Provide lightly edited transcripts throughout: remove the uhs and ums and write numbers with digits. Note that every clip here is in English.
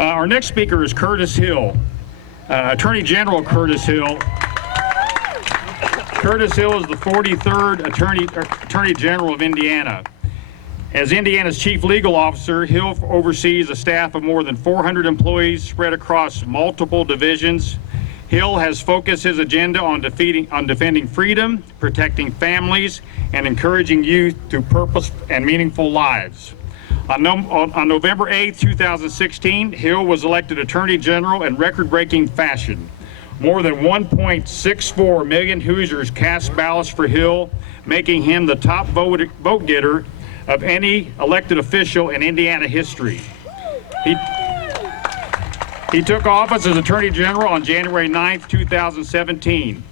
Our next speaker is Curtis Hill, Attorney General Curtis Hill. Curtis Hill is the 43rd Attorney General of Indiana. As Indiana's Chief Legal Officer, Hill oversees a staff of more than 400 employees spread across multiple divisions. Hill has focused his agenda on defending freedom, protecting families, and encouraging youth to purpose and meaningful lives. On November 8, 2016, Hill was elected Attorney General in record-breaking fashion. More than 1.64 million Hoosiers cast ballots for Hill, making him the top vote getter of any elected official in Indiana history. He took office as Attorney General on January 9, 2017.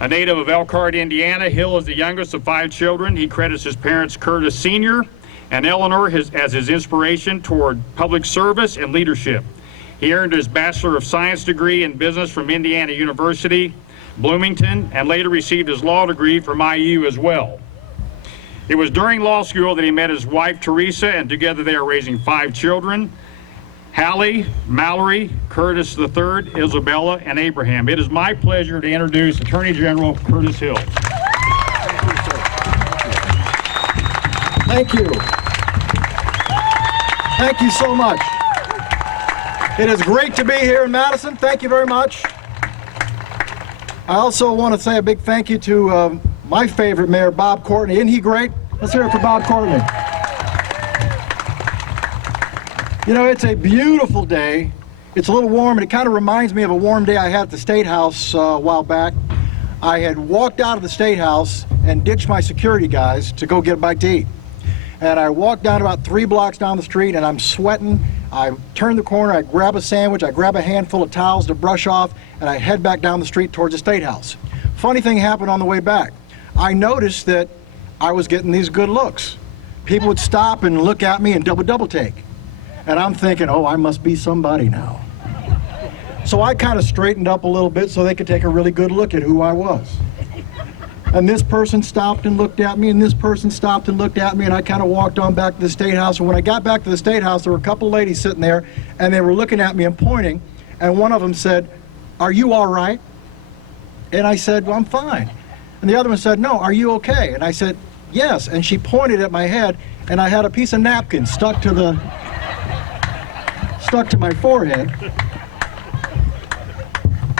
A native of Elkhart, Indiana, Hill is the youngest of 5 children. He credits his parents, Curtis Sr. and Eleanor, as his inspiration toward public service and leadership. He earned his Bachelor of Science degree in business from Indiana University, Bloomington, and later received his law degree from IU as well. It was during law school that he met his wife, Teresa, and together they are raising 5 children: Hallie, Mallory, Curtis III, Isabella, and Abraham. It is my pleasure to introduce Attorney General Curtis Hill. Thank you. Thank you so much. It is great to be here in Madison. Thank you very much. I also want to say a big thank you to my favorite mayor, Bob Courtney. Isn't he great? Let's hear it for Bob Courtney. You know, it's a beautiful day. It's a little warm, and it kind of reminds me of a warm day I had at the State House a while back. I had walked out of the State House and ditched my security guys to go get a bite to eat. And I walked down about 3 blocks down the street, and I'm sweating. I turn the corner, I grab a sandwich, I grab a handful of towels to brush off, and I head back down the street towards the State House. Funny thing happened on the way back. I noticed that I was getting these good looks. People would stop and look at me and double take. And I'm thinking, oh, I must be somebody now. So I kind of straightened up a little bit so they could take a really good look at who I was. And this person stopped and looked at me, and this person stopped and looked at me, and I kind of walked on back to the State House. And when I got back to the State House, there were a couple of ladies sitting there, and they were looking at me and pointing, and one of them said, "Are you all right?" And I said, "Well, I'm fine." And the other one said, "No, are you okay?" And I said, "Yes." And she pointed at my head, and I had a piece of napkin stuck to my forehead.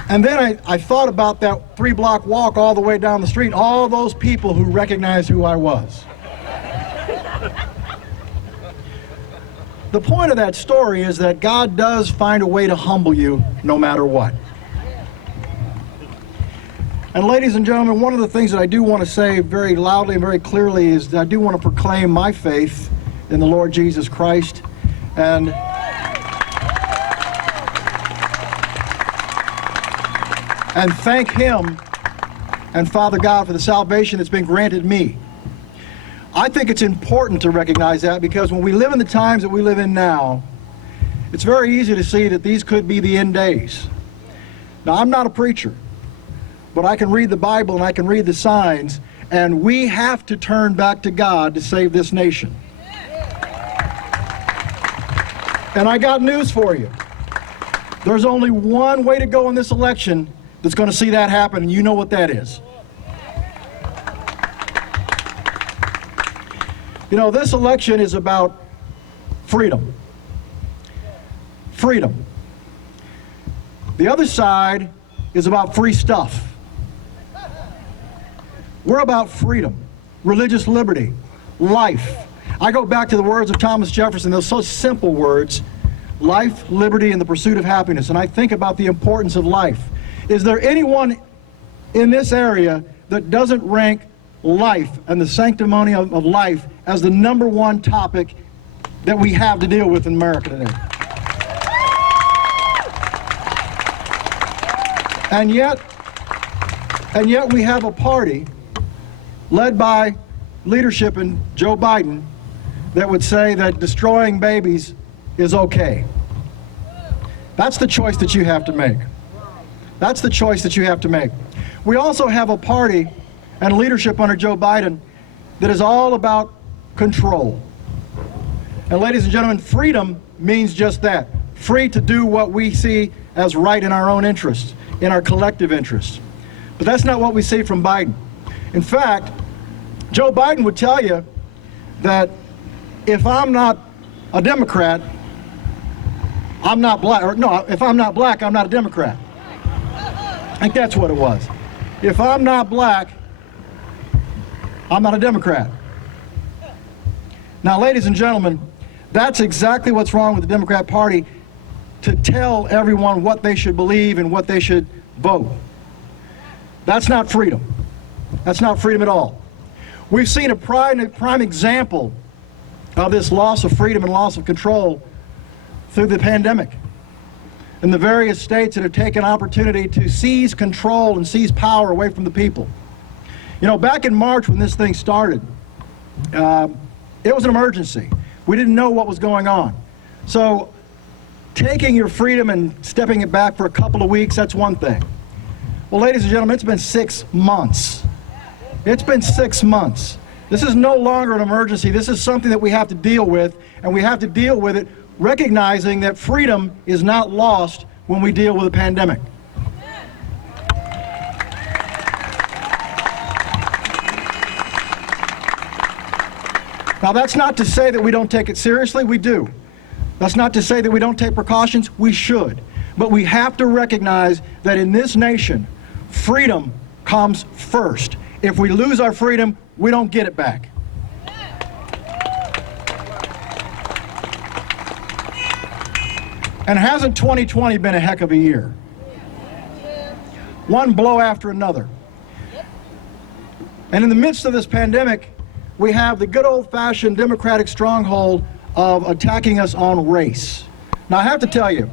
And then I thought about that 3-block walk all the way down the street, all those people who recognized who I was. The point of that story is that God does find a way to humble you no matter what. And ladies and gentlemen, one of the things that I do want to say very loudly and very clearly is that I do want to proclaim my faith in the Lord Jesus Christ, and thank Him and Father God for the salvation that's been granted me. I think it's important to recognize that, because when we live in the times that we live in now, it's very easy to see that these could be the end days. Now, I'm not a preacher, but I can read the Bible and I can read the signs, and we have to turn back to God to save this nation. And I got news for you. There's only one way to go in this election that's going to see that happen, and you know what that is. You know, this election is about freedom. Freedom. The other side is about free stuff. We're about freedom, religious liberty, life. I go back to the words of Thomas Jefferson, those so simple words: life, liberty, and the pursuit of happiness. And I think about the importance of life. Is there anyone in this area that doesn't rank life and the sanctimony of life as the #1 topic that we have to deal with in America today? And yet we have a party led by leadership in Joe Biden that would say that destroying babies is okay. That's the choice that you have to make. That's the choice that you have to make. We also have a party and leadership under Joe Biden that is all about control. And ladies and gentlemen, freedom means just that. free to do what we see as right in our own interests, in our collective interests. But that's not what we see from Biden. In fact, Joe Biden would tell you that if I'm not a Democrat, I'm not black, or no, if I'm not black, I'm not a Democrat. I think that's what it was. If I'm not black, I'm not a Democrat. Now, ladies and gentlemen, that's exactly what's wrong with the Democrat Party, to tell everyone what they should believe and what they should vote. That's not freedom. That's not freedom at all. We've seen a prime example of this loss of freedom and loss of control through the pandemic. In the various states that have taken opportunity to seize control and seize power away from the people. You know, back in March when this thing started, it was an emergency. We didn't know what was going on. So taking your freedom and stepping it back for a couple of weeks, that's one thing. Well, ladies and gentlemen, it's been 6 months. It's been 6 months. This is no longer an emergency. This is something that we have to deal with, and we have to deal with it recognizing that freedom is not lost when we deal with a pandemic. Now, that's not to say that we don't take it seriously. We do. That's not to say that we don't take precautions. We should. But we have to recognize that in this nation, freedom comes first. If we lose our freedom, we don't get it back. And hasn't 2020 been a heck of a year? One blow after another. And in the midst of this pandemic, we have the good old-fashioned Democratic stronghold of attacking us on race. Now, I have to tell you,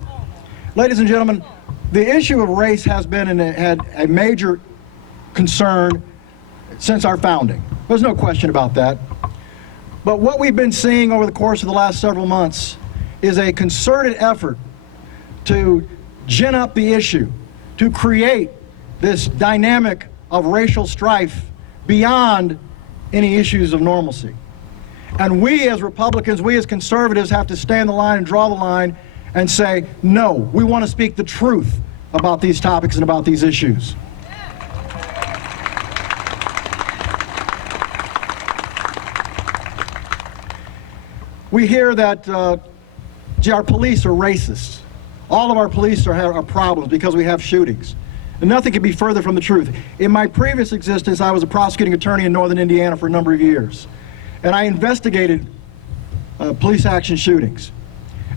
ladies and gentlemen, the issue of race has been and had a major concern since our founding. There's no question about that. But what we've been seeing over the course of the last several months is a concerted effort to gin up the issue, to create this dynamic of racial strife beyond any issues of normalcy. And we as Republicans, we as conservatives have to stand the line and draw the line and say, no, we want to speak the truth about these topics and about these issues. We hear that our police are racist. All of our police are problems because we have shootings. And nothing could be further from the truth. In my previous existence, I was a prosecuting attorney in northern Indiana for a number of years. And I investigated police action shootings.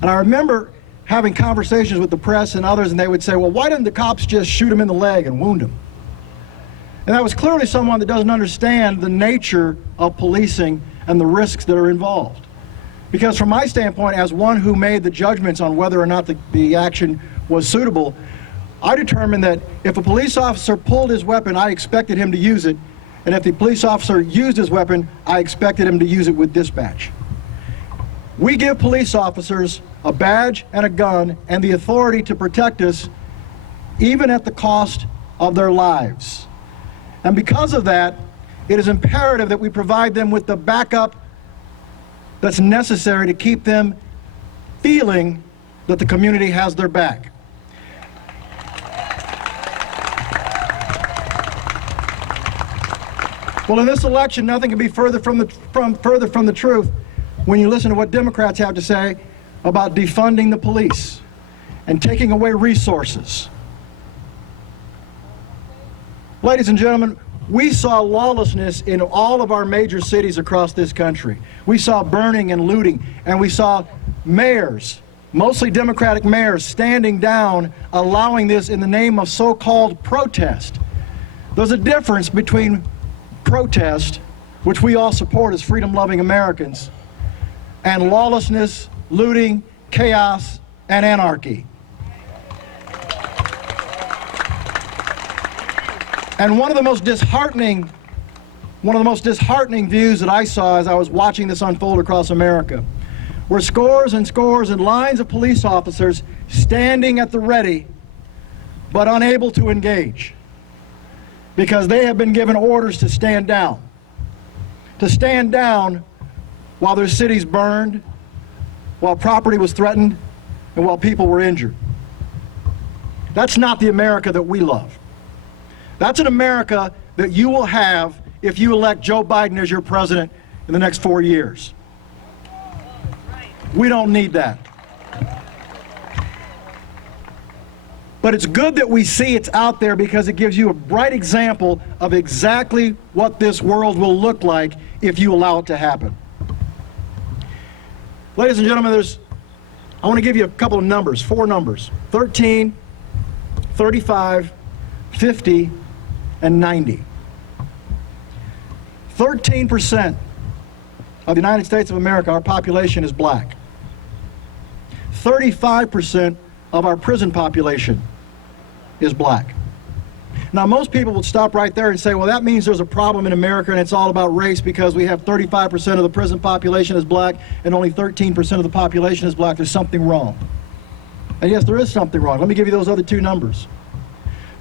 And I remember having conversations with the press and others, and they would say, well, why didn't the cops just shoot him in the leg and wound him? And that was clearly someone that doesn't understand the nature of policing and the risks that are involved. Because from my standpoint, as one who made the judgments on whether or not the action was suitable, I determined that if a police officer pulled his weapon, I expected him to use it. And if the police officer used his weapon, I expected him to use it with dispatch. We give police officers a badge and a gun and the authority to protect us, even at the cost of their lives. And because of that, it is imperative that we provide them with the backup that's necessary to keep them feeling that the community has their back. Well, in this election, nothing can be further from the truth when you listen to what Democrats have to say about defunding the police and taking away resources. Ladies and gentlemen, we saw lawlessness in all of our major cities across this country. We saw burning and looting, and we saw mayors, mostly Democratic mayors, standing down, allowing this in the name of so-called protest. There's a difference between protest, which we all support as freedom-loving Americans, and lawlessness, looting, chaos, and anarchy. And one of the most disheartening views that I saw as I was watching this unfold across America were scores and scores and lines of police officers standing at the ready but unable to engage because they have been given orders to stand down while their cities burned, while property was threatened, and while people were injured. That's not the America that we love. That's an America that you will have if you elect Joe Biden as your president in the next 4 years. We don't need that. But it's good that we see it's out there because it gives you a bright example of exactly what this world will look like if you allow it to happen. Ladies and gentlemen, I want to give you a couple of numbers, 4 numbers: 13, 35, 50, and 90. 13% of the United States of America, our population is black. 35% of our prison population is black. Now, most people would stop right there and say, well, that means there's a problem in America and it's all about race because we have 35% of the prison population is black and only 13% of the population is black. There's something wrong. And yes, there is something wrong. Let me give you those other 2 numbers.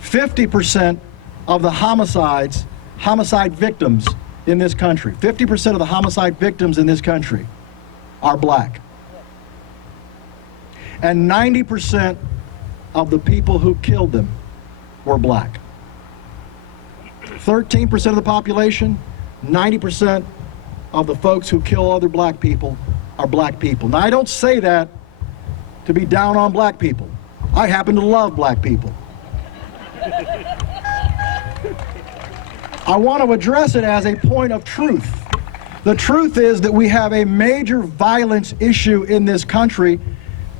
50% of the homicide victims in this country, 50% of the homicide victims in this country are black. And 90% of the people who killed them were black. 13% of the population, 90% of the folks who kill other black people are black people. Now, I don't say that to be down on black people. I happen to love black people. I want to address it as a point of truth. The truth is that we have a major violence issue in this country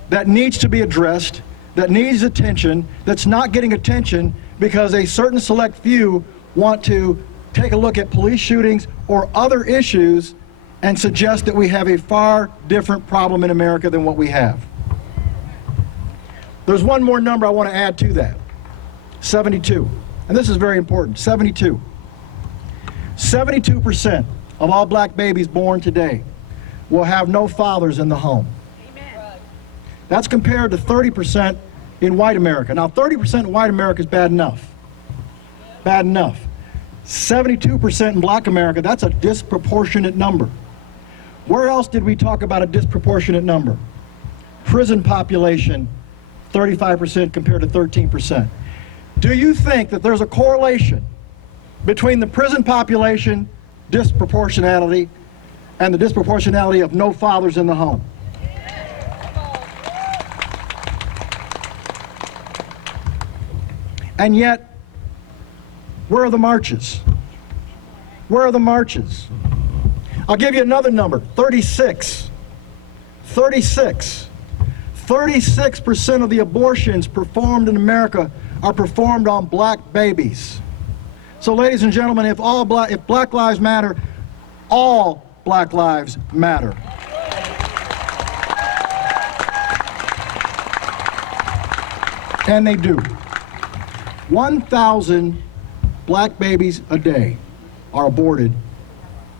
that needs to be addressed, that needs attention, that's not getting attention because a certain select few want to take a look at police shootings or other issues and suggest that we have a far different problem in America than what we have. There's one more number I want to add to that. 72. And this is very important. 72. 72% of all black babies born today will have no fathers in the home. Amen. That's compared to 30% in white America. Now, 30% in white America is bad enough. Bad enough. 72% in black America, that's a disproportionate number. Where else did we talk about a disproportionate number? Prison population, 35% compared to 13%. Do you think that there's a correlation between the prison population disproportionality and the disproportionality of no fathers in the home? And yet, where are the marches? Where are the marches? I'll give you another number, 36. 36. 36% of the abortions performed in America are performed on black babies. So, ladies and gentlemen, if Black Lives Matter, all Black lives matter. And they do. 1,000 black babies a day are aborted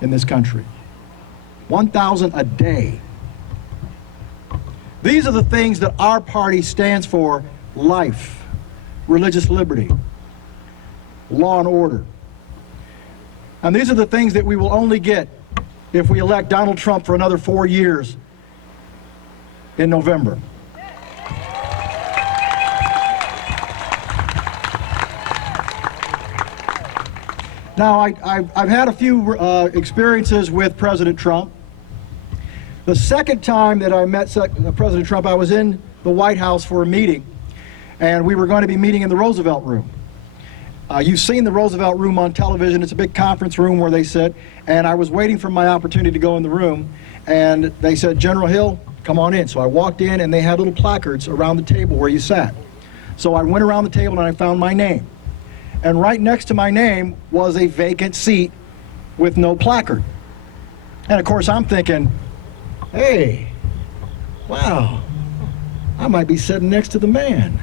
in this country. 1,000 a day. These are the things that our party stands for: life, religious liberty, law and order. And these are the things that we will only get if we elect Donald Trump for another 4 years in November. Now, I've had a few experiences with President Trump. The second time that I met President Trump, I was in the White House for a meeting, and we were going to be meeting in the Roosevelt Room. You've seen the Roosevelt Room on television. It's a big conference room where they sit, and I was waiting for my opportunity to go in the room, and they said, "General Hill, come on in." So I walked in, and they had little placards around the table where you sat. So I went around the table, and I found my name. And right next to my name was a vacant seat with no placard. And of course, I'm thinking, hey, wow, I might be sitting next to the man.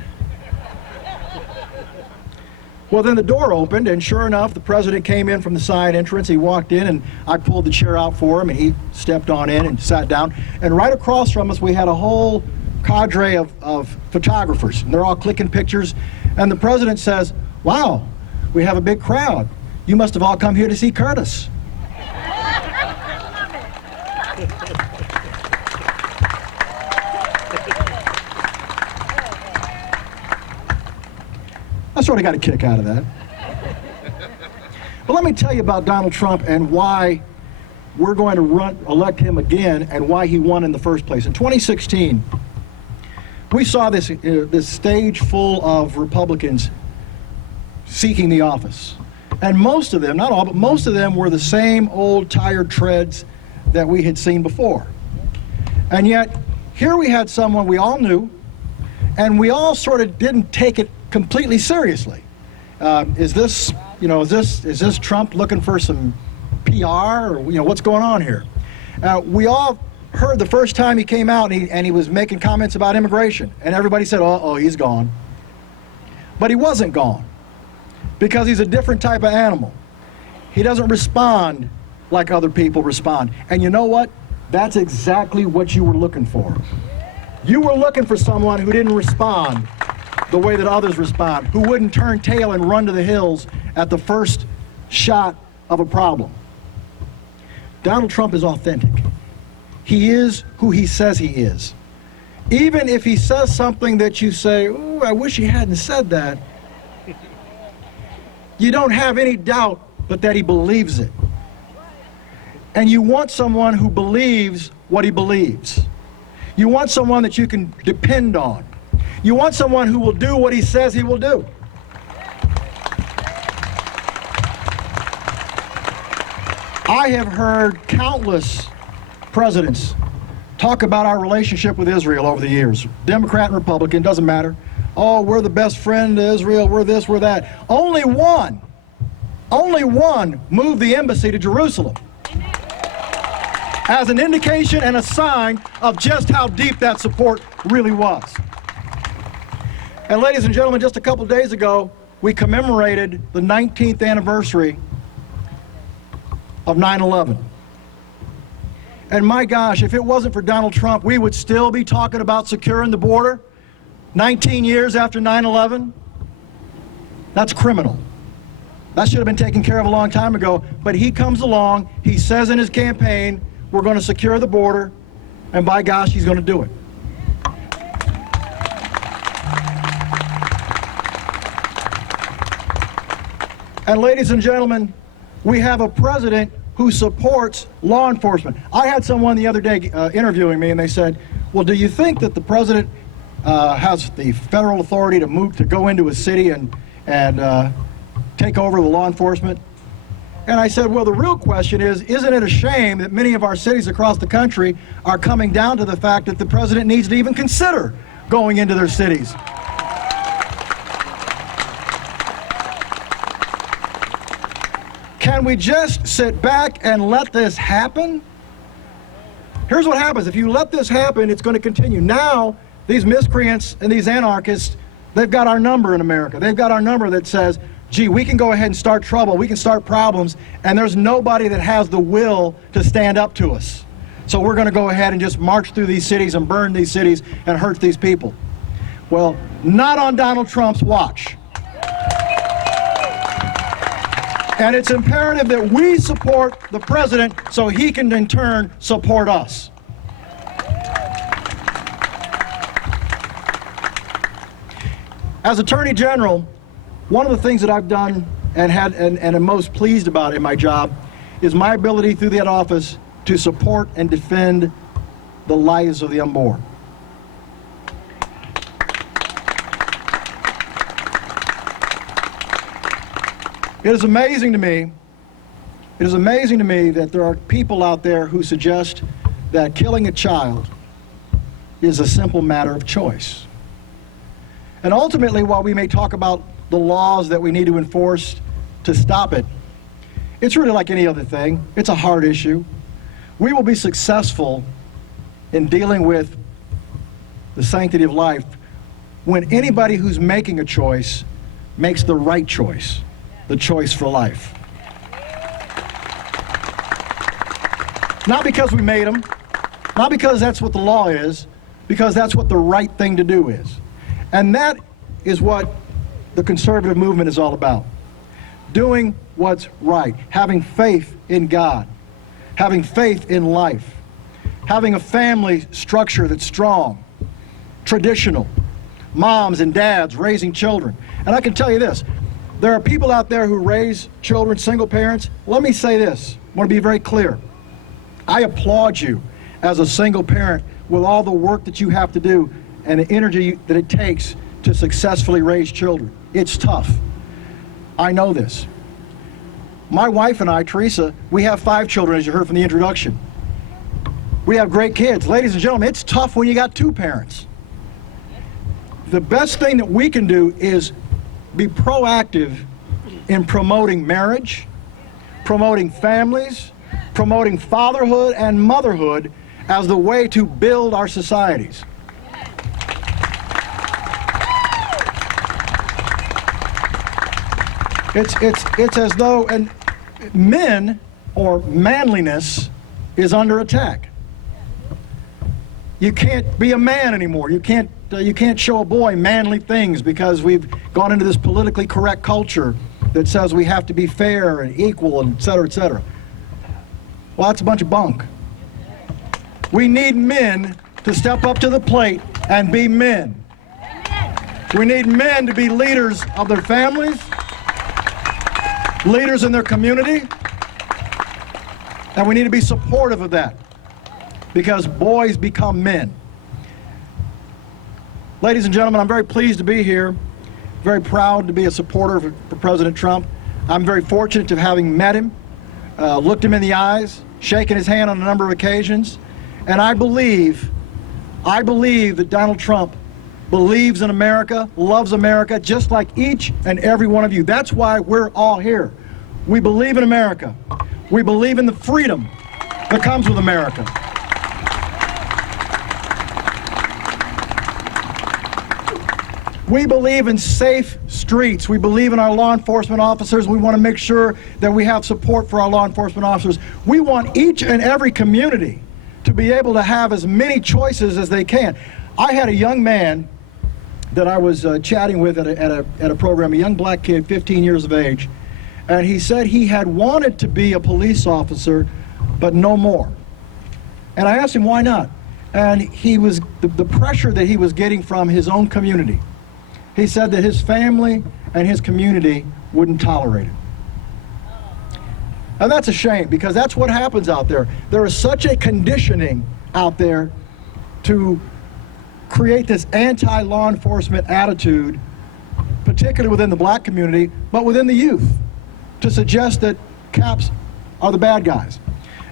Well, then the door opened, and sure enough, the president came in from the side entrance. He walked in, and I pulled the chair out for him, and he stepped on in and sat down. And right across from us, we had a whole cadre of photographers, and they're all clicking pictures. And the president says, "Wow, we have a big crowd. You must have all come here to see Curtis." I sort of got a kick out of that. But let me tell you about Donald Trump and why we're going to elect him again and why he won in the first place. In 2016, we saw this stage full of Republicans seeking the office. And most of them, not all, but most of them were the same old tired treads that we had seen before. And yet, here we had someone we all knew, and we all sort of didn't take it completely seriously. Is this Trump looking for some PR, or what's going on here? We all heard the first time he came out and he was making comments about immigration, and everybody said, oh, he's gone. But he wasn't gone, because he's a different type of animal. He doesn't respond like other people respond. And you know what? That's exactly what you were looking for. You were looking for someone who didn't respond the way that others respond, who wouldn't turn tail and run to the hills at the first shot of a problem. Donald Trump is authentic. He is who he says he is. Even if he says something that you say, ooh, I wish he hadn't said that, you don't have any doubt but that he believes it. And you want someone who believes what he believes. You want someone that you can depend on. You want someone who will do what he says he will do. I have heard countless presidents talk about our relationship with Israel over the years. Democrat and Republican, doesn't matter. Oh, we're the best friend to Israel, we're this, we're that. Only one moved the embassy to Jerusalem as an indication and a sign of just how deep that support really was. And ladies and gentlemen, just a couple days ago, we commemorated the 19th anniversary of 9/11. And my gosh, if it wasn't for Donald Trump, we would still be talking about securing the border 19 years after 9/11. That's criminal. That should have been taken care of a long time ago. But he comes along, he says in his campaign, we're going to secure the border, and by gosh, he's going to do it. And ladies and gentlemen, we have a president who supports law enforcement. I had someone the other day interviewing me, and they said, well, do you think that the president has the federal authority to go into a city and take over the law enforcement? And I said, well, the real question is, isn't it a shame that many of our cities across the country are coming down to the fact that the president needs to even consider going into their cities? Can we just sit back and let this happen? Here's what happens. If you let this happen, it's going to continue. Now, these miscreants and these anarchists, they've got our number in America. They've got our number that says, gee, we can go ahead and start trouble, we can start problems, and there's nobody that has the will to stand up to us. So we're going to go ahead and just march through these cities and burn these cities and hurt these people. Well, not on Donald Trump's watch. And it's imperative that we support the president so he can in turn support us. As Attorney General, one of the things that I've done and am most pleased about in my job is my ability through that office to support and defend the lives of the unborn. It is amazing to me that there are people out there who suggest that killing a child is a simple matter of choice. And ultimately, while we may talk about the laws that we need to enforce to stop it, it's really like any other thing. It's a hard issue. We will be successful in dealing with the sanctity of life when anybody who's making a choice makes the right choice. The choice for life. Not because we made them, not because that's what the law is, because that's what the right thing to do is. And that is what the conservative movement is all about. Doing what's right, having faith in God, having faith in life, having a family structure that's strong, traditional, moms and dads raising children. And I can tell you this, there are people out there who raise children, single parents. Let me say this, I want to be very clear. I applaud you as a single parent with all the work that you have to do and the energy that it takes to successfully raise children. It's tough. I know this. My wife and I, Teresa, we have 5 children, as you heard from the introduction. We have great kids. Ladies and gentlemen, it's tough when you got 2 parents. The best thing that we can do is be proactive in promoting marriage, promoting families, promoting fatherhood and motherhood as the way to build our societies. It's as though men or manliness is under attack. You can't be a man anymore. You can't show a boy manly things because we've gone into this politically correct culture that says we have to be fair and equal and et cetera, et cetera. Well, that's a bunch of bunk. We need men to step up to the plate and be men. We need men to be leaders of their families, leaders in their community, and we need to be supportive of that because boys become men. Ladies and gentlemen, I'm very pleased to be here, very proud to be a supporter for President Trump. I'm very fortunate to having met him, looked him in the eyes, shaken his hand on a number of occasions, and I believe that Donald Trump believes in America, loves America, just like each and every one of you. That's why we're all here. We believe in America. We believe in the freedom that comes with America. We believe in safe streets. We believe in our law enforcement officers. We want to make sure that we have support for our law enforcement officers. We want each and every community to be able to have as many choices as they can. I had a young man that I was chatting with at a program, a young black kid, 15 years of age, and he said he had wanted to be a police officer, but no more. And I asked him why not, and he was the pressure that he was getting from his own community. He said that his family and his community wouldn't tolerate it. And that's a shame because that's what happens out there. There is such a conditioning out there to create this anti-law enforcement attitude, particularly within the black community, but within the youth, to suggest that cops are the bad guys.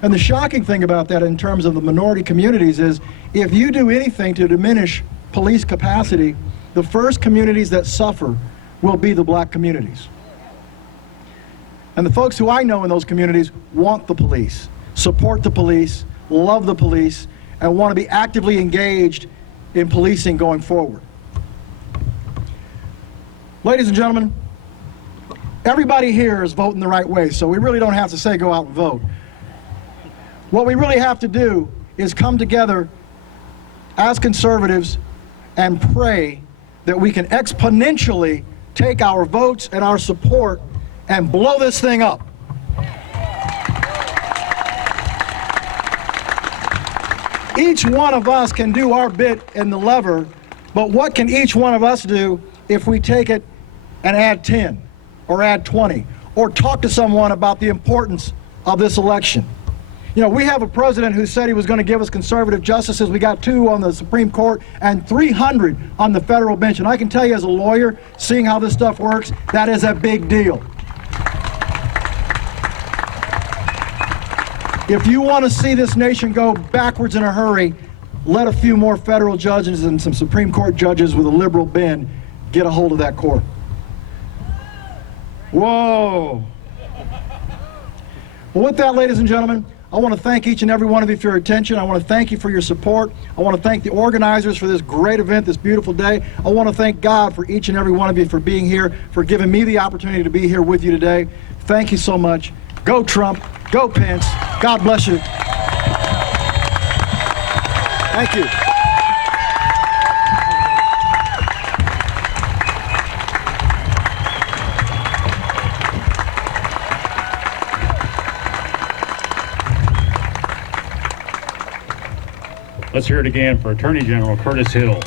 And the shocking thing about that in terms of the minority communities is if you do anything to diminish police capacity, the first communities that suffer will be the black communities. And the folks who I know in those communities want the police, support the police, love the police, and want to be actively engaged in policing going forward. Ladies and gentlemen, everybody here is voting the right way, so we really don't have to say go out and vote. What we really have to do is come together as conservatives and pray that we can exponentially take our votes and our support and blow this thing up. Each one of us can do our bit in the lever, but what can each one of us do if we take it and add 10 or add 20 or talk to someone about the importance of this election? You know, we have a president who said he was going to give us conservative justices. We got 2 on the Supreme Court and 300 on the federal bench. And I can tell you as a lawyer, seeing how this stuff works, that is a big deal. If you want to see this nation go backwards in a hurry, let a few more federal judges and some Supreme Court judges with a liberal bend get a hold of that court. Whoa. Well, with that, ladies and gentlemen, I want to thank each and every one of you for your attention. I want to thank you for your support. I want to thank the organizers for this great event, this beautiful day. I want to thank God for each and every one of you for being here, for giving me the opportunity to be here with you today. Thank you so much. Go Trump. Go Pence. God bless you. Thank you. Let's hear it again for Attorney General Curtis Hill.